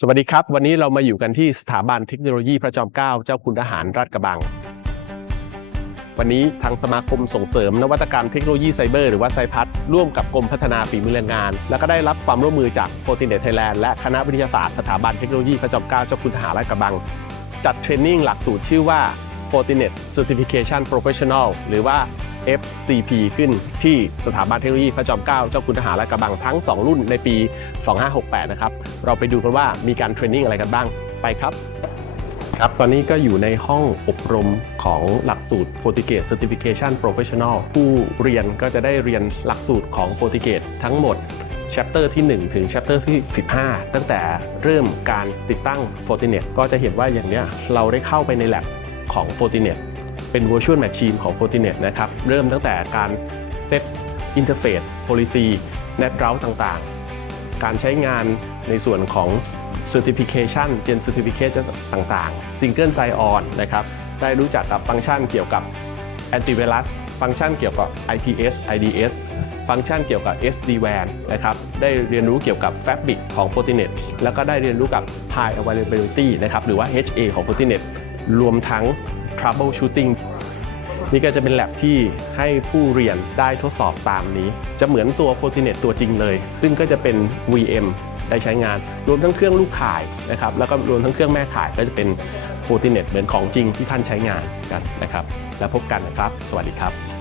สวัสดีครับ วันนี้เรามาอยู่กันที่สถาบันเทคโนโลยีพระจอมเกล้าเจ้าคุณทหารราชกระบัง วันนี้ทางสมาคมส่งเสริมนวัตกรรมเทคโนโลยีไซเบอร์หรือว่าไซพัฒร่วมกับกรมพัฒนาฝีมือแรงงาน แล้วก็ได้รับความร่วมมือจาก f o r t i n e t Thailand และคณะวิทยาศาสตร์สถาบันเทคโนโลยีพระจอมเกล้าเจ้าคุณทหารราชกระบัง จัดเทรนนิ่งหลักสูตรชื่อว่า Fortinet Certification Professional หรือว่า FCP ขึ้นที่สถาบันเทคโนโลยีพระจอมเกล้าเจ้าคุณทหารและกระบังทั้ง 2 รุ่นในปี 2568 นะครับ เราไปดูกันว่ามีการเทรนนิ่งอะไรกันบ้างไปครับ ครับ ตอนนี้ก็อยู่ในห้องอบรมของหลักสูตร FortiGate Certification Professional ผู้เรียนก็จะได้เรียนหลักสูตรของ FortiGate ทั้งหมด chapter ที่ 1 ถึง chapter ที่ 15 ตั้งแต่เริ่มการติดตั้ง Fortinet ก็จะเห็นว่าอย่างเนี้ยเราได้เข้าไปใน lab ของ Fortinet เป็น virtual machine ของ Fortinet นะครับ เริ่มตั้งแต่การ set interface policy net route ต่างๆ การใช้งานในส่วนของ certification gen certificate ต่างๆ single sign on นะครับ ได้รู้จักกับฟังก์ชันเกี่ยวกับ antivirus ฟังก์ชันเกี่ยวกับ IPS IDS ฟังก์ชันเกี่ยวกับ SD-WAN นะครับ ได้เรียนรู้เกี่ยวกับ Fabric ของ Fortinet แล้วก็ได้เรียนรู้กับ High Availability นะครับ หรือว่า HA ของ Fortinet รวมทั้ง Troubleshooting นี่ก็จะเป็น lab ที่ให้ผู้เรียนได้ทดสอบตามนี้ จะเหมือนตัว Fortinet ตัวจริงเลย ซึ่งก็จะเป็น VM ได้ใช้งาน รวมทั้งเครื่องลูกข่ายนะครับ แล้วก็รวมทั้งเครื่องแม่ข่ายก็จะเป็น Fortinet เหมือนของจริงที่ท่านใช้งานกันนะครับ แล้วพบกันนะครับ สวัสดีครับ